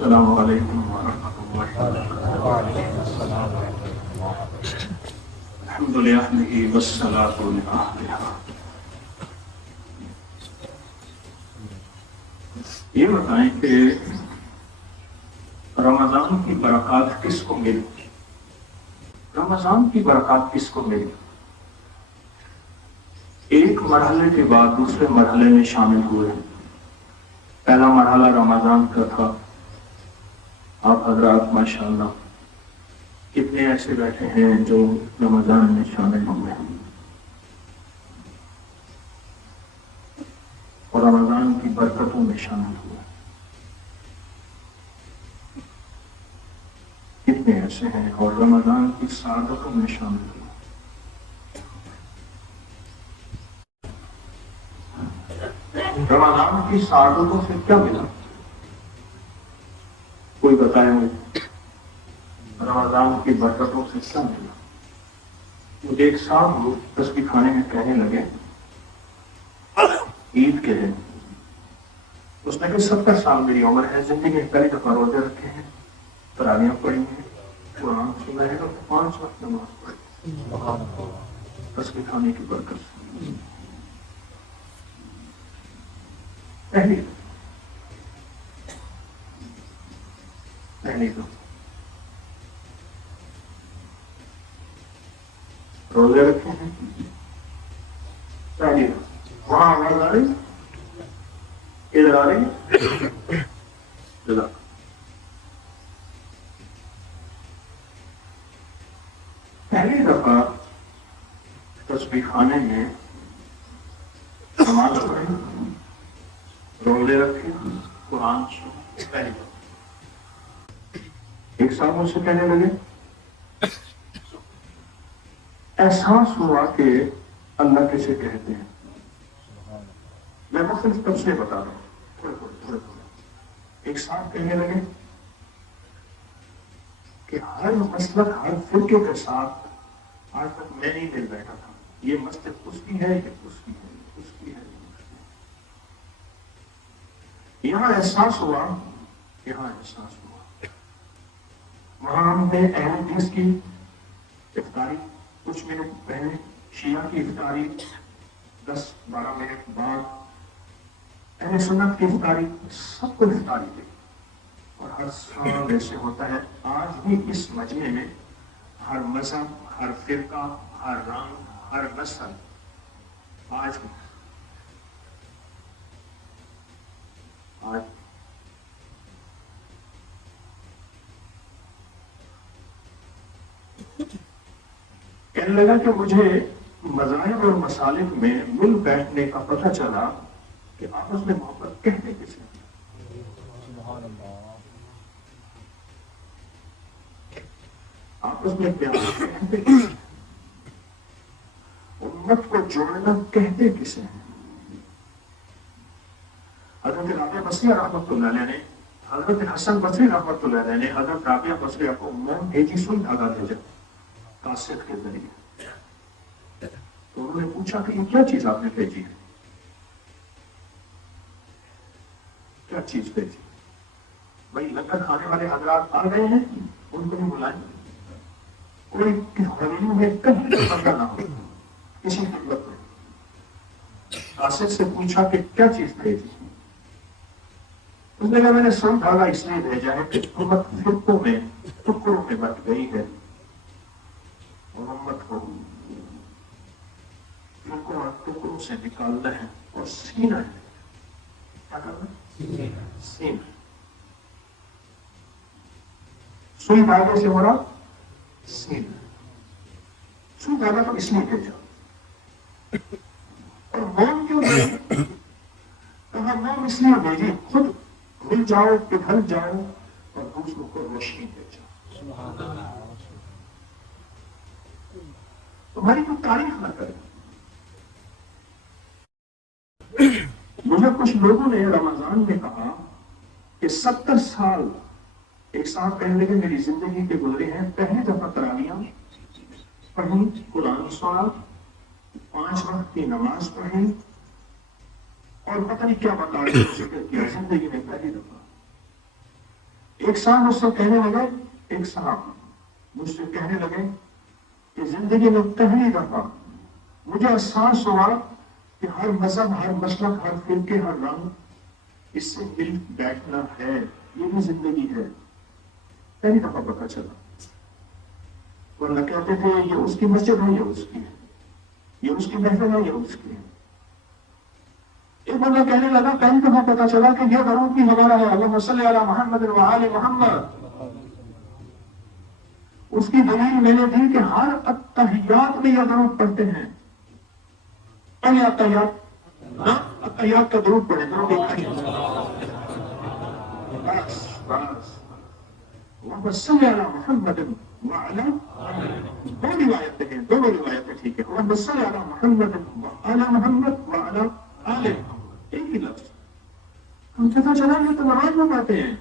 السلام علیکم ورحمۃ اللہ وبرکاتہ۔ الحمد للہ والصلاۃ للہ۔ یہ بتائیں کہ رمضان کی برکات کس کو ملی؟ رمضان کی برکات کس کو ملی؟ ایک مرحلے کے بعد دوسرے مرحلے میں شامل ہوئے۔ پہلا مرحلہ رمضان کا تھا۔ آپ حضرات ماشاءاللہ کتنے ایسے بیٹھے ہیں جو رمضان میں شامل ہوئے ہیں اور رمضان کی برکتوں میں شامل ہوئے۔ کتنے ایسے ہیں اور رمضان کی سعادتوں میں شامل ہوئے۔ رمضان کی سعادتوں سے کیا ملا؟ کوئی بتائے مجھے، رمضان کی برکتوں سے کیا ملا؟ مجھے ایک صاحب تسبیح کھانے میں کہنے لگے عید کے دن، اس نے کہ 70 سال میری عمر ہے، زندگی میں پہلی دفعہ روزے رکھے ہیں، تراویحیں پڑھی ہیں، قرآن سنا ہے اور 5 وقت نماز پڑھی تسبیح کھانے کی برکت سے۔ پہلی تو روزے رکھے ہیں، پہلی وہاں آواز آ رہی، ادھر آ رہی، پہلی دفعہ تسبیح خانے میں نماز پڑھی، روزے رکھے، قرآن سنا، پہلی دفعہ۔ ایک صاحب مجھ سے کہنے لگے احساس ہوا کہ اللہ کسے کہتے ہیں۔ میں مختلف تفصیلیں بتا رہا ہوں، تھوڑے۔ ایک صاحب کہنے لگے کہ ہر مسلک ہر فرقے کے ساتھ آج تک میں نہیں مل بیٹھا تھا، یہ مسجد اس کی ہے، یہ اس کی ہے، اس کی ہے۔ یہاں احساس ہوا، وہاں ہم نے اہل حدیث کی افطاری کچھ منٹ پہلے، شیعہ کی افطاری 10-12 منٹ بعد، اہل سنت کی افطاری، سب کو افطاری دی۔ اور ہر سال ایسے ہوتا ہے، آج بھی اس مجمع میں ہر مذہب، ہر فرقہ، ہر رنگ، ہر نسل، آج کہنے لگا کہ مجھے مذاہب اور مسالک میں مل بیٹھنے کا پتہ چلا کہ آپس میں محبت کہتے کسے، آپس میں پیار کہتے کسے، امت کو جوڑنا کہتے کسے ہیں۔ حضرت رابعہ بصری رحمۃ اللہ علیہ نے، حضرت حسن بصری رحمۃ اللہ علیہ نے حضرت رابعہ بصری کو موم بھیجی، سوئی دھاگا بھیجا کاسٹ کے ذریعے۔ تو انہوں نے پوچھا کہ یہ کیا چیز آپ نے بھیجی ہے؟ کیا چیز بھیجی؟ بھائی لنگر کھانے والے حضرات آ گئے ہیں، ان کو بھی بلائیں، کوئی حویلی میں کہیں بندہ نہ ہو، کسی خدمت میں۔ کاسٹ سے پوچھا کہ کیا چیز بھیجی؟ اس نے کہا میں نے سن دھاگا اس لیے بھیجا ہے کہ امت فرقوں میں ٹکڑوں میں بٹ گئی ہے، اور امت کو فرقوں اور ٹکڑوں سے نکالنا ہے اور سینا ہے۔ کیا کرنا؟ سینا۔ سوئی دھاگے سے مراد سینا۔ سوئی دھاگا تو اس لیے بھیجا، اور موم کیوں بھیجا؟ کہا موم اس لیے بھیجی خود بھول جاؤ، پگھل جاؤ اور دوسروں کو روشنی دے جاؤ، تمہاری کوئی تعریف نہ کرے۔ مجھے کچھ لوگوں نے رمضان میں کہا کہ 70 سال، ایک سال پہلے کے میری زندگی کے گزرے ہیں، پہلی دفعہ تراویحیں پڑھی، قرآن سنا، 5 وقت کی نماز پڑھی، اور پتہ نہیں کیا بتا رہے ذکر کیا، زندگی میں پہلی دفعہ۔ ایک صاحب مجھ سے کہنے لگے، ایک صاحب مجھ سے کہنے لگے کہ زندگی میں پہلی دفعہ مجھے احساس ہوا کہ ہر مذہب، ہر مسلک، ہر فرقے، ہر رنگ، اس سے مل بیٹھنا ہے، یہ بھی زندگی ہے. پہلی دفعہ پتا چلا. ورنہ کہتے تھے یہ اس کی مسجد ہے، یہ اس کی ہے، یہ اس کی محفل ہے، یہ اس کی ہے. ایک بندہ کہنے لگا پہلی دفعہ پتا چلا کہ یہ درود بھی ہمارا ہے، اللہم صلی علی محمد و آل محمد. اس کی دلیل میں نے دی کہ ہر اتحیات میں یہ درود پڑھتے ہیں. پہلے اتحیات، اتحیات کا درود پڑھیں، درود بس بس. اللہم صلی علی محمد و آل، دو روایتیں ہیں، دونوں روایتیں ٹھیک ہے. اللہم صلی علی محمد و آل محمد و آل محمد، ایک ہی لفظ. ہم پتہ چلا یہ تو نماز میں پڑھتے ہیں.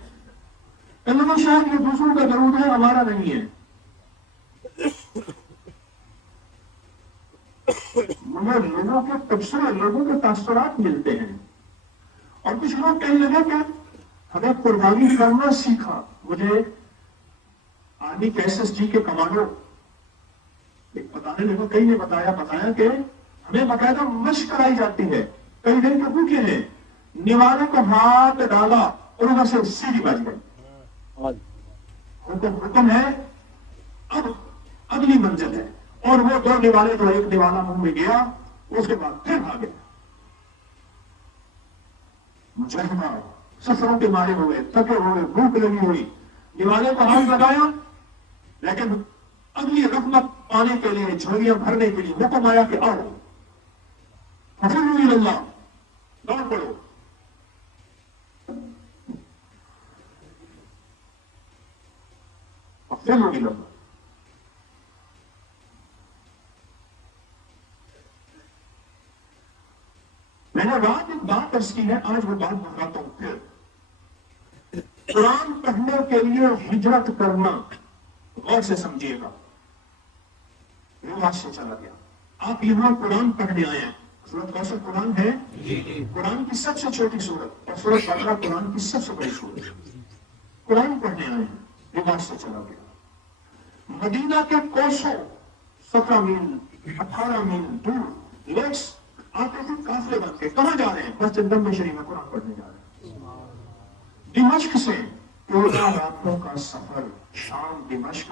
اللہ شاید یہ دوسروں کا درود ہے، ہمارا نہیں ہے. مگر لوگوں کے تبصرے، لوگوں کے تاثرات ملتے ہیں. اور کچھ لوگ کہنے لگے کہ ہمیں قربانی کرنا سیکھا. مجھے آرمی کے ایس ایس جی کے کمانڈر ایک بتانے لگا، کئی نے بتایا کہ ہمیں باقاعدہ مشق کرائی جاتی ہے. کئی دن کے بھوکے ہیں، نیوالے کو ہاتھ ڈالا اور وہاں سے سیڑھی بج گئی. حکم ہے، اب اگلی منزل ہے. اور وہ دو نیوالے، جو ایک نیوالا منہ میں گیا، اس کے بعد پھر بھاگے. مجاہدہ سفروں کے مارے ہوئے، تھکے ہوئے، بھوک لگی ہوئی، نیوالے کو ہاتھ لگایا، لیکن اگلی رحمت پانے کے لیے، جھولیاں بھرنے کے لیے حکم آیا کہ آؤ ففروا الی اللہ، دوڑ پڑو. ففروا الی اللہ. میں نے رات ایک بات عرض کی ہے، آج وہ بات بتاتا ہوں. پھر قرآن پڑھنے کے لیے ہجرت کرنا، غور سے سمجھیے گا. رواج سے چلا گیا. آپ یہاں قرآن پڑھنے آئے ہیں. سورۃ کوثر قرآن ہے، قرآن کی سب سے چھوٹی سورت، اور سورۃ بقرہ قرآن کی سب سے بڑی سورت. قرآن پڑھنے آئے ہیں، رواج سے چلا گیا. مدینہ کے کوسوں، 17 میل 18 میل دور لوگ آتے تھے قافلے بن کے. کہاں جا رہے ہیں؟ مسجد نبوی شریف میں قرآن پڑھنے جا رہے ہیں. دمشق سے 14 راتوں کا سفر، شام دمشق،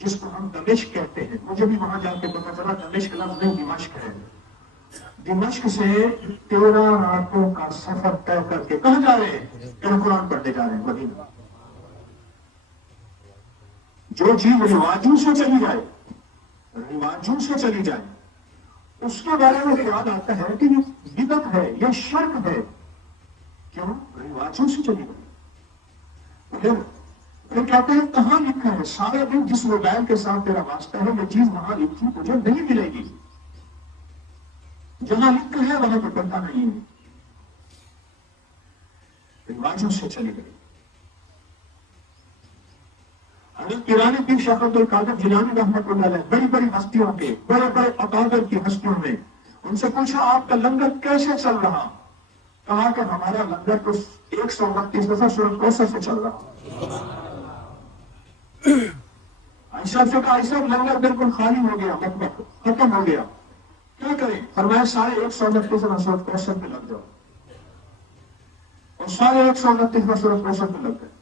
جس کو ہم دمشق کہتے ہیں. مجھے بھی وہاں جا کے پتا چلا دمشق لفظ نہیں، دمشق ہے. دمشق سے 13 راتوں کا سفر طے کر کے کہاں جا رہے ہیں؟ قرآن پڑھنے جا رہے ہیں مدینہ. جو چیز رواجوں سے چلی جائے، رواجوں سے چلی جائے، اس کے بارے میں خیال آتا ہے کہ یہ بدعت ہے، یہ شرک ہے. کیوں؟ رواجوں سے چلی گئی. پھر کہتے ہیں کہاں لکھا ہے؟ سارے دن جس موبائل کے ساتھ تیرا واسطہ ہے، یہ چیز وہاں لکھی تجھے نہیں ملے گی. جہاں لکھا ہے وہاں تو پڑھتا نہیں ہے. رواجوں سے چلی گئی. حضرت پیرانی پیر شیخ عبد القادر جیلانی رحمۃ اللہ علیہ، بڑی بڑی ہستیوں کے، بڑے بڑے اکابر کی ہستیوں میں، ان سے پوچھا آپ کا لنگر کیسے چل رہا؟ کہا کہ ہمارا لنگر تو 129 دفعہ سورۃ کوثر سے چل رہا. عائشہ سے کہا عائشہ لنگر بالکل خالی ہو گیا، مطلب ختم ہو گیا، کیا کریں؟ فرمایا سارے 129 دفعہ سورۃ کوثر پہ لگ جاؤ. اور سارے 129 دفعہ سورۃ کوثر پہ لگ گئے.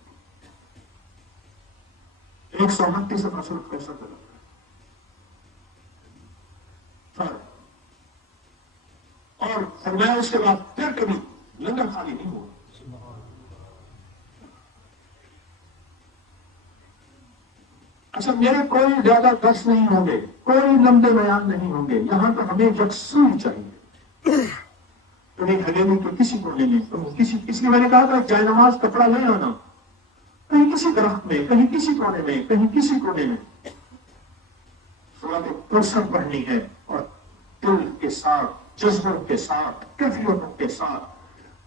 129 دفعہ سورۃ کوثر پہ لگ گئے. اور فرمایا اس کے بعد پھر کبھی لنگر خالی نہیں ہوا. اچھا میرے کوئی زیادہ درس نہیں ہوں گے، کوئی لمبے بیان نہیں ہوں گے. یہاں تو ہمیں یکسوئی چاہیے. کہیں حویلی تو کسی کو نہیں لے، اس لیے میں نے کہا تھا جائے نماز کپڑا لے آنا، کہیں کسی درخت میں، کہیں کسی کونے میں، کہیں کسی کونے میں سورۃ کوثر پڑھنی ہے. اور دل کے ساتھ، جذبوں کے ساتھ، کیفیتوں کے ساتھ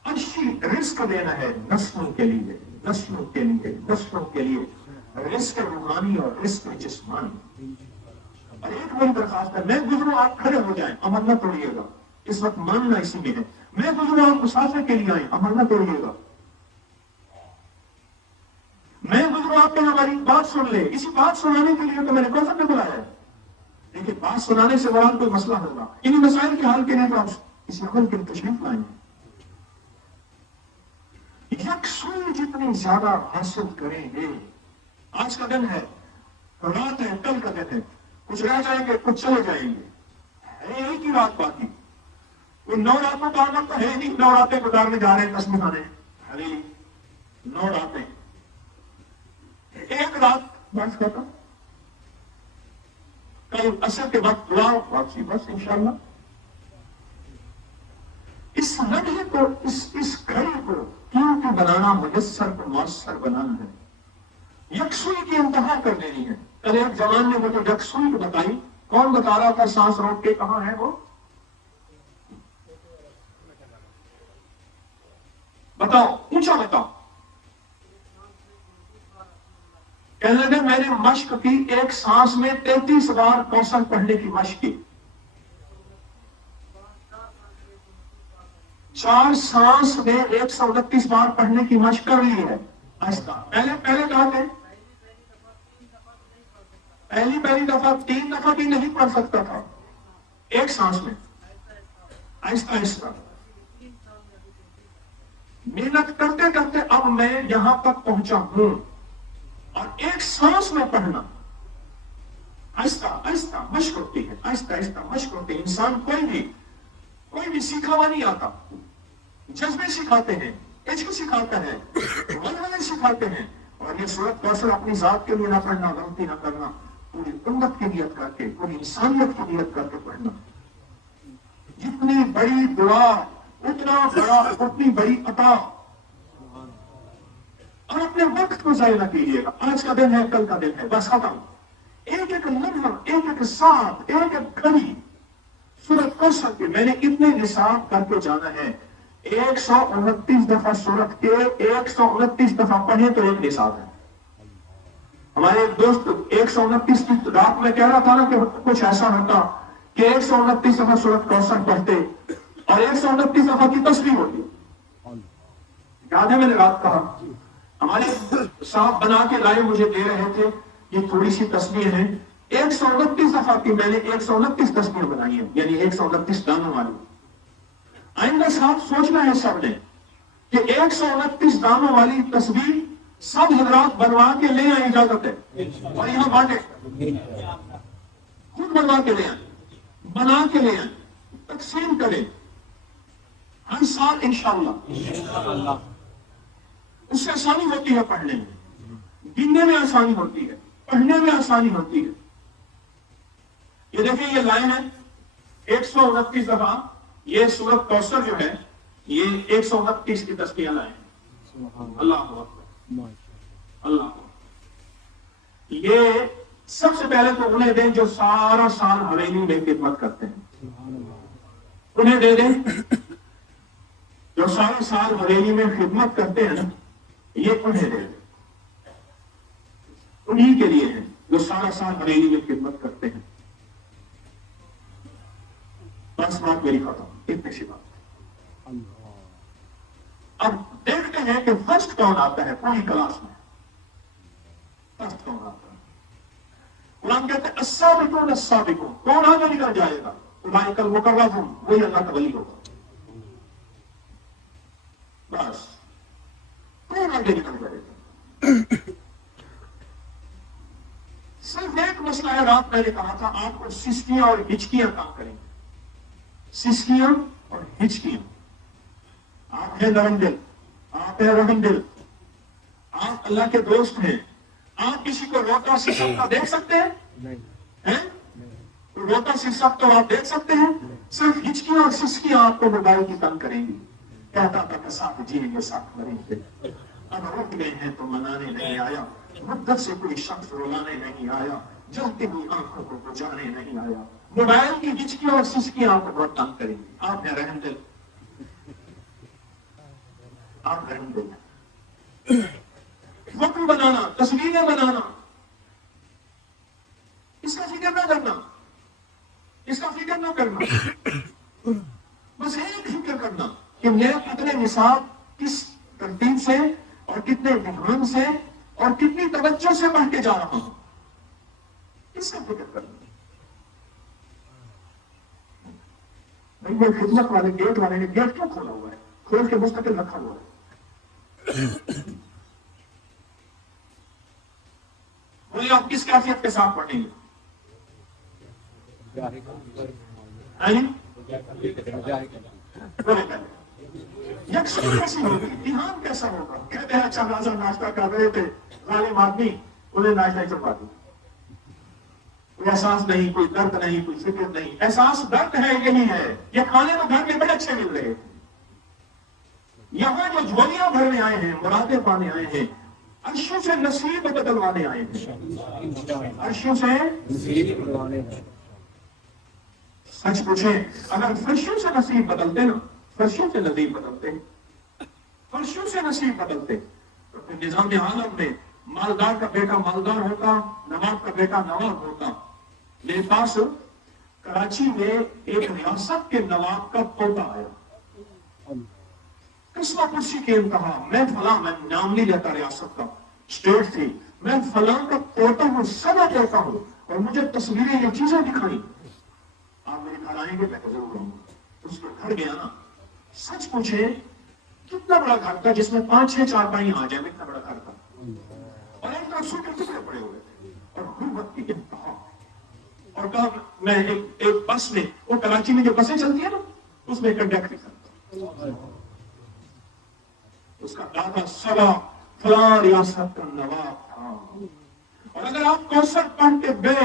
اچھی رزق دینا ہے نسلوں کے لیے، نسلوں کے لیے، نسلوں کے لیے. رزق روحانی اور رزق جسمانی. اور ایک بڑی درخواست ہے، میں گزروں آپ کھڑے ہو جائیں، عمل نہ توڑیے گا. اس وقت ماننا اسی میں ہے. میں گزروں آپ مسافر کے لیے آئیں، عمل نہ توڑیے گا. آپ نے ہماری بات سن لے، اسی بات سنانے کے لیے تو میں نے پروفیٹ نے بلایا ہے. لیکن بات سنانے سے مراد کوئی مسئلہ ہوگا، انہیں مسائل کے حل کے لیے تو آپ اس عمل کی تشریف لائیں گے. یکسوئی جتنی زیادہ حاصل کریں گے. آج کا دن ہے، رات ہے، کل کا دن ہے، کچھ رہ جائیں گے، کچھ چلے جائیں گے. ہے ایک ہی رات باقی. کوئی 9 راتوں کا عمل تو ہے نہیں 9 راتیں گزارنے جا رہے ہیں تسبیح کھانے. ارے 9 راتیں، ایک رات بس ختم. کل عصر کے وقت دعا واپسی، بس انشاءاللہ. اس لمحے کو، اس گھڑی کو قیمتی بنانا، میسر کو مؤثر بنانا ہے. یکسوئی کی انتہا کر دینی ہے. کل ایک جوان نے مجھے یکسوئی کو بتائی. کون بتا رہا تھا سانس روک کے؟ کہاں ہے وہ؟ بتاؤ، اونچا بتاؤ. کہنے لگے میں نے مشق کی، ایک سانس میں 33 بار کوثر پڑھنے کی مشق کی. 4 سانس میں 129 بار پڑھنے کی مشق کر لی ہے. پہلے کہا تھے پہلی دفعہ 3 دفعہ بھی نہیں پڑھ سکتا تھا ایک سانس میں. آہستہ آہستہ محنت کرتے کرتے اب میں یہاں تک پہنچا ہوں. اور ایک سانس میں پڑھنا آہستہ آہستہ مشق ہوتی ہے. آہستہ آہستہ مشق ہوتی ہے. انسان کوئی بھی سیکھا ہوا نہیں آتا. جذبے سکھاتے ہیں، عشق سکھاتا ہے، ولولے سکھاتے ہیں. اور یہ سورت کوثر اپنی ذات کے لیے نہ پڑھنا، غلطی نہ کرنا، پوری امت کی نیت کر کے، پوری انسانیت کی نیت کر کے پڑھنا. جتنی بڑی دعا اتنی بڑی عطا. اور اپنے وقت کو ضائع نہ کیجیے گا. آج کا دن ہے، کل کا دن ہے، بس ختم. ایک ایک لمحہ، ایک ایک ساتھ، ایک ایک گھڑی سورت کوثر کے میں نے اتنے نصاب کر کے جانا ہے. 129 دفعہ سورت کے 129 دفعہ پڑھیں تو ایک نصاب ہے. ہمارے ایک دوست 129 کی رات میں کہہ رہا تھا نا کہ کچھ ایسا ہوتا کہ 129 دفعہ سورت کوثر پڑھتے اور 129 دفعہ کی تسبیح ہوتی. یاد ہے میں نے رات کہا، ہمارے صاحب بنا کے لائے مجھے دے رہے تھے، یہ تھوڑی سی تسبیح ہیں. 129 دفعہ کی میں نے 129 تسبیح بنائی ہے، یعنی 129 دانوں والی. آئندہ صاحب سوچنا ہے سب نے کہ 129 دانوں والی تسبیح سب حضرات بنوا کے لے آئیں، اجازت ہے، اور یہاں بانٹے، خود بنوا کے لے آئیں، بنا کے لے آئیں، تقسیم کریں ہر سال انشاءاللہ. اس سے آسانی ہوتی ہے پڑھنے میں، گننے میں آسانی ہوتی ہے، پڑھنے میں آسانی ہوتی ہے. یہ دیکھیں یہ لائن ہے 129 دفعہ. یہ سورت کوثر جو ہے یہ 129 کی تسبیح لائن ہے. اللہ اکبر، اللہ اکبر. یہ سب سے پہلے تو انہیں دیں جو سارا سال حویلی میں خدمت کرتے ہیں. انہیں دے دیں جو سارا سال حویلی میں خدمت کرتے ہیں نا، یہ انہیں دے دیں. انہی کے لیے ہے جو سارا سال حویلی میں خدمت کرتے ہیں. بس بات میری ختم، اتنی سی بات. اب دیکھتے ہیں کہ فرسٹ کون آتا ہے پوری کلاس میں. فرسٹ کون آتا ہے؟ قرآن کہتے ہیں السابقون السابقون. کون آگے نکل جائے گا؟ اولئک المقربون، وہی اللہ کا ولی ہوگا. بس کون آگے نکل جائے گا؟ صرف ایک مسئلہ ہے. رات میں نے کہا تھا آپ کو سسکیاں اور ہچکیاں کام کریں گے. سسکیاں اور ہچکیاں. آپ ہیں نرم دل، آپ ہیں رحم دل، آپ اللہ کے دوست ہیں. آپ کسی کو روتا سسکتا دیکھ سکتے ہیں؟ روتا سسکتا تو آپ دیکھ سکتے ہیں. صرف ہچکیاں اور سسکیاں آپ کو موبائل کی تنگ کریں گی. کہتا تھا کہ ساتھ جیئیں گے ساتھ مریں گے. اب رک گئے ہیں تو منانے نہیں آیا، مدت سے کوئی شخص رلانے نہیں آیا، جلتی ہوئی آنکھوں کو بجانے نہیں آیا. موبائل کی ہچکیاں اور سسکیاں آپ کو بہت تنگ کریں گی. آپ ہیں رحم دل، آپ رحم دل. وقت بنانا، تصویریں بنانا، اس کا فکر نہ کرنا، اس کا فکر نہ کرنا. بس ایک فکر کرنا کہ میرے کتنے نصاب کس ترتیب سے اور کتنے دھیان سے اور کتنی توجہ سے پڑھ کے جا رہا ہوں، اس کا فکر کرنا۔ یہ خدمت والے گیٹ والے نے گیٹ کیوں کھولا ہوا ہے؟ کھول کے مستقل رکھا ہوا ہے۔ بولے آپ کس کیفیت کے ساتھ پڑھیں گے؟ یکسوئی کیسی ہوگی؟ دھیان کیسا ہوگا؟ کہتے ہیں اچھا راجہ ناشتہ کر رہے تھے، ظالم آدمی انہیں ناشتہ ہی چپا دیا، کوئی احساس نہیں، کوئی درد نہیں، کوئی فکر نہیں۔ احساس درد ہے، یہی ہے۔ یہ کھانے تو گھر میں بڑے اچھے مل رہے ہیں، یہاں جو جھولیاں بھرنے آئے ہیں، مرادیں پانے آئے ہیں، عرشوں سے نصیب بدلوانے آئے ہیں، عرشوں سے نصیب بدلوانے ہیں۔ سچ پوچھیں، اگر فرشوں سے نصیب بدلتے نا، فرشوں سے نصیب بدلتے، فرشوں سے نصیب بدلتے، تو پھر نظام عالم میں مالدار کا بیٹا مالدار ہوتا، نواب کا بیٹا نواب ہوتا۔ میرے پاس کراچی میں ایک ریاست کے نواب کا پوتا آیا، قصبہ کرسی کے انتہا، میں فلاں، میں نام نہیں لیتا ریاست کا، اسٹیٹ تھی، میں فلاں کا پوتا ہوں، سنا پوتا ہوں، اور مجھے تصویریں یہ چیزیں دکھائی، آپ میرے گھر آئیں گے، میں ضرور آؤں گا۔ اس کے گھر گیا نا، سچ پوچھے کتنا بڑا گھر تھا جس میں 5-6 چارپائی آ جائیں، اتنا بڑا گھر تھا، اور ایک طرف سو کے ٹکڑے پڑے ہوئے تھے، اور غربت کی انتہا۔ اور کہا میں ایک بس میں، وہ کراچی میں جو بسیں چلتی ہیں نا، اس میں کنڈکٹر کرتا، اس کا دادا سلا فلاں ریاست کا نواب تھا۔ اور اگر آپ کوثر پڑھ کے بے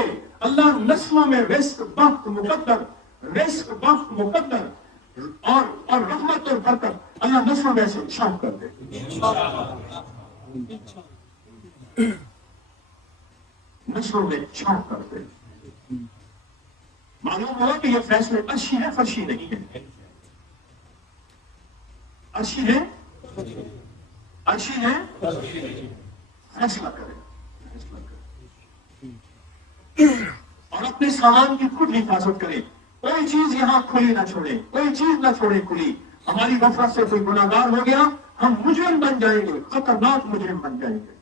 اللہ نسلوں میں رزق بخت مقدر، رزق بخت مقدر اور رحمت اور برکت اللہ نسلوں میں سے چھاپ کر دے، نسلوں میں چھاپ کر دے۔ معلوم ہوا کہ یہ فیصلے عرشی ہے، فرشی نہیں ہے، عرشی ہے، عرشی ہے، فیصلہ کرے، فیصلہ کرے، اور اپنے سامان کی خود حفاظت کرے، کوئی چیز یہاں کھلی نہ چھوڑے، کوئی چیز نہ چھوڑے کھلی۔ ہماری غفلت سے کوئی گناہگار ہو گیا، ہم مجرم بن جائیں گے، خطرناک مجرم بن جائیں گے۔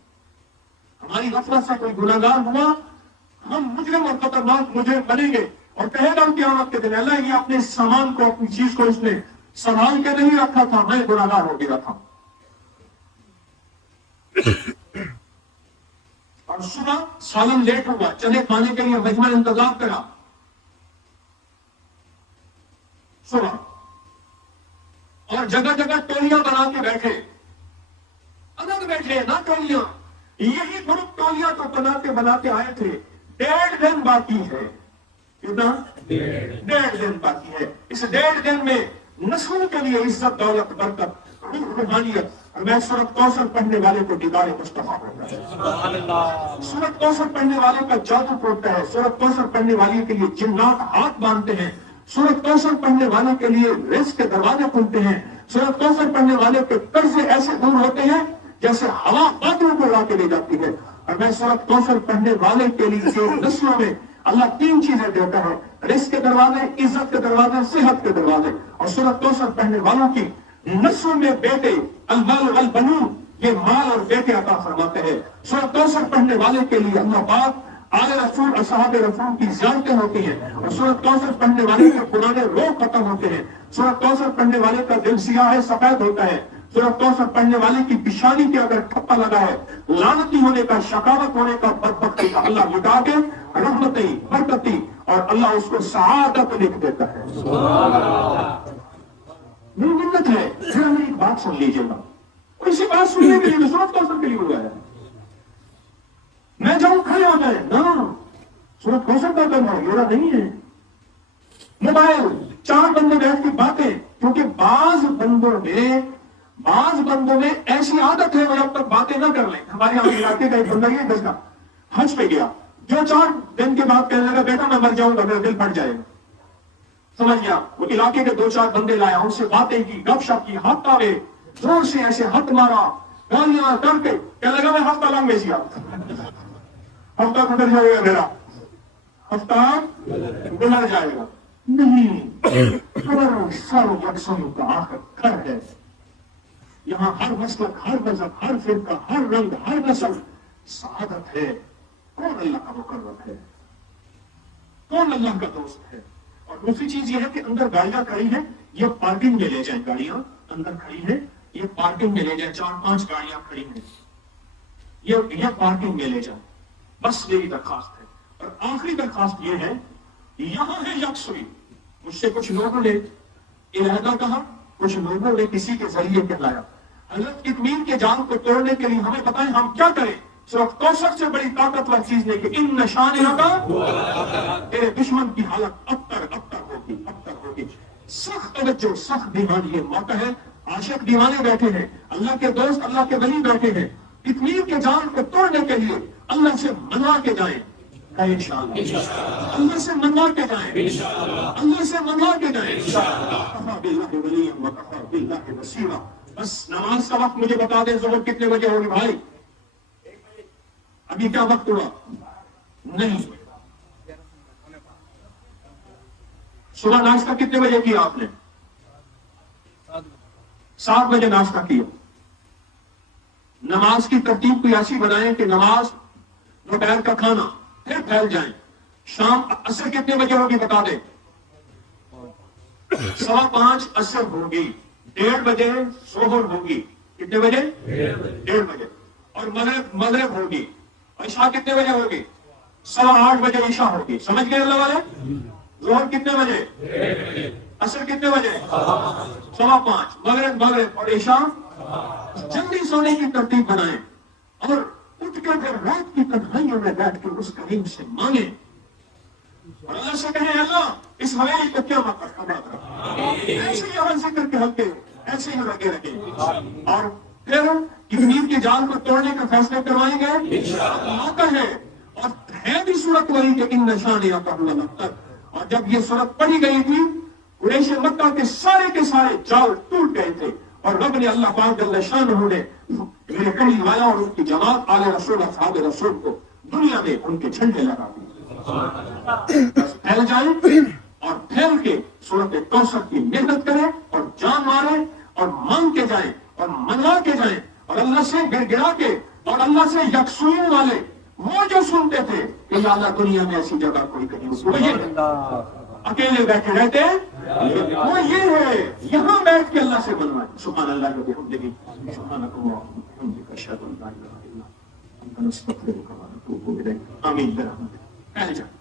ہماری غفلت سے کوئی گناہگار ہوا، ہم مجرم اور خطرناک مجرم بنیں گے، اور کہے گا قیامت کے دن اللہ یہ اپنے سامان کو، اپنی چیز کو اس نے سنبھال کے نہیں رکھا تھا، میں گناہگار ہو گیا تھا۔ اور صبح سالن لیٹ ہوا، چنے کھانے کے لیے مجمع انتظار کرا، صبح، اور جگہ جگہ ٹولیاں بنا کے بیٹھے، الگ بیٹھے نہ ٹولیاں، یہی گروپ ٹولیاں تو بناتے آئے تھے۔ 1.5 دن باقی ہے، کتنا؟ 1.5 دن باقی ہے۔ اس 1.5 دن میں نسلوں کے لیے عزت، دولت، برکت، روحانیت، اور میں سورۃ کوثر پڑھنے والے کو دیدار مصطفیٰ ہوتا ہے، سورۃ کوثر پڑھنے والے کا جادو ٹوٹتا ہے، سورۃ کوثر پڑھنے والے کے لیے جنات ہاتھ باندھتے ہیں، سورۃ کوثر پڑھنے والے کے لیے رزق کے دروازے کھلتے ہیں، سورۃ کوثر پڑھنے والے کے قرضے ایسے دور ہوتے ہیں جیسے ہوا بادلوں کو اڑا کے لے جاتی ہے۔ اور میں سورۃ کوثر پڑھنے والے کے لیے نسلوں میں اللہ 3 چیزیں دیتا ہے، رزق کے دروازے، عزت کے دروازے، صحت کے دروازے، اور سورۃ کوثر پڑھنے والوں کی نسلوں میں بیٹے، المال والبنون، یہ مال اور بیٹے عطا فرماتے ہیں۔ سورۃ کوثر پڑھنے والے کے لیے اللہ پاک آل رسول، اصحاب رسول کی زیارتیں ہوتی ہیں، اور سورۃ کوثر پڑھنے والے کے پرانے روگ ختم ہوتے ہیں، سورۃ کوثر پڑھنے والے کا دل سیاہ سفید ہوتا ہے، سورۃ کوثر پڑھنے والے کی پیشانی کے اگر ٹھپا لگا ہے، لعنتی ہونے کا، شقاوت ہونے کا، بدبختی کا، اللہ مٹا کے رحمتی، برکتی، اور اللہ اس کو سعادت لکھ دیتا ہے۔ میری منت ہے، ذرا میری بات سن لیجیے گا، اسی بات سننے کے لیے سورۃ کوثر کے لیے ہوا ہے، میں جاؤں کھڑے ہو جائے نا، سورۃ کوثر کا کرنا ہے، میرا نہیں ہے۔ موبائل 4 بندے بیٹھ کی باتیں، کیونکہ بعض بندوں میں ایسی عادت ہے وہ جب تک باتیں نہ کر لیں۔ ہمارے یہاں علاقے کا ایک بندہ یہ دس کا حج پہ گیا، جو 4 دن کے بعد کہنے لگا بیٹا میں مر جاؤں گا، میرا دل پھٹ جائے گا، سمجھ گیا، وہ علاقے کے 2-4 بندے لایا، ان سے باتیں کی، گپ شپ کی، ہاتھ آئے، زور سے ایسے ہاتھ مارا، گالیاں کر کے کہنے لگا میں ہفتہ لانگ بیچی آپ، ہفتہ گزر جائے گا، میرا ہفتہ گزر جائے گا۔ نہیں، سر یکسوں کا آخر گھر ہے، یہاں ہر مسلک، ہر مذہب، ہر فرقہ، ہر رنگ، ہر نسل سعادت ہے. کون اللہ کا مقرب ہے, کون اللہ کا دوست ہے. اور دوسری چیز یہ ہے کہ اندر گاڑیاں کھڑی ہیں, یہ پارکنگ میں لے جائیں. گاڑیاں اندر کھڑی ہیں, یہ پارکنگ میں لے جائیں. 4-5 گاڑیاں کھڑی ہیں, یہ پارکنگ میں لے جائیں. بس میری درخواست ہے. اور آخری درخواست یہ ہے, یہاں ہے یکسوئی. مجھ سے کچھ لوگوں نے علیحدہ کہا, کچھ لوگوں نے کسی کے ذریعے کہلایا. حضرت کتمین کے جال کو توڑنے کے لیے ہمیں بتائیں ہم کیا کریں. صرف کوثر سے بڑی طاقتور چیز نہیں کہ ان نشانیوں کا تیرے دشمن کی حالت ابتر ہوگی. سخت توجہ, سخت دیوانی. یہ موقع ہے, عاشق دیوانے بیٹھے ہیں, اللہ کے دوست, اللہ کے ولی بیٹھے ہیں. کتمین کے جال کو توڑنے کے لیے اللہ سے منوا کے جائیں. انشاءاللہ اللہ سے منوا کے جائیں, اللہ سے منوا کے جائیں. کفا باللہ ولیا وکفا باللہ نصیرا. بس نماز کا وقت مجھے بتا دیں, ظہر کتنے بجے ہوگی بھائی؟ ابھی کیا وقت ہوا؟ نہیں. صبح ناشتہ کتنے بجے کیا آپ نے؟ 7 بجے ناشتہ کیا. نماز کی ترتیب کو ایسی بنائیں کہ نماز, دوپہر کا کھانا, پھر پھیل جائیں. شام عصر کتنے بجے ہوگی بتا دیں؟ 5:15 عصر ہوگی. 1:30 بجے ظہر ہوگی. کتنے بجے؟ 1:30 بجے. اور مغرب ہوگی. عشاء کتنے بجے ہوگی؟ 8:15 بجے عشاء ہوگی. سمجھ گئے اللہ والے؟ ظہر کتنے بجے؟ عصر کتنے بجے؟ 5:15. مغرب اور عشاء. جلدی سونے کی ترتیب بنائیں اور اٹھ کر پھر رات کی تنہائیوں میں بیٹھ کے اس کریم سے مانگیں اور اللہ سے کہیں اللہ اس حویلی کو کیا ایسے ہی ہم ذکر کے ہلکے ایسے ہی لگے رہیں اور پھر کتمین کے جال کو توڑنے کا فیصلہ کروائیں گے. موقع ہے اور ہے بھی صورت وہی کہ ان نشانیات اور جب یہ صورت پڑھی گئی تھی قریش مکہ کے سارے جال ٹوٹ گئے تھے اور رب نے اللہ پاک جل شانہ نے میرے کلی والا اور ان کی جماعت آل رسول اصحاب رسول کو دنیا میں ان کے جھنڈے لگا دیے. پھیل جائیں اور پھیل کے سورت کوثر کی محنت کریں اور جان ماریں اور مانگ کے جائیں اور منوا کے جائیں اور اللہ سے گر گرا کے اور اللہ سے یکسوئی والے وہ جو سنتے تھے کہ یا اللہ دنیا میں ایسی جگہ کوئی کہیں اکیلے بیٹھے رہتے وہ یہ ہے یہاں بیٹھ کے اللہ سے بنوائے. سبحان اللہ و بحمدہ سبحانک اللہم وبحمدک اشہد ان لا الہ الا انت نستغفرک ونتوب الیک. آمین برحمتک.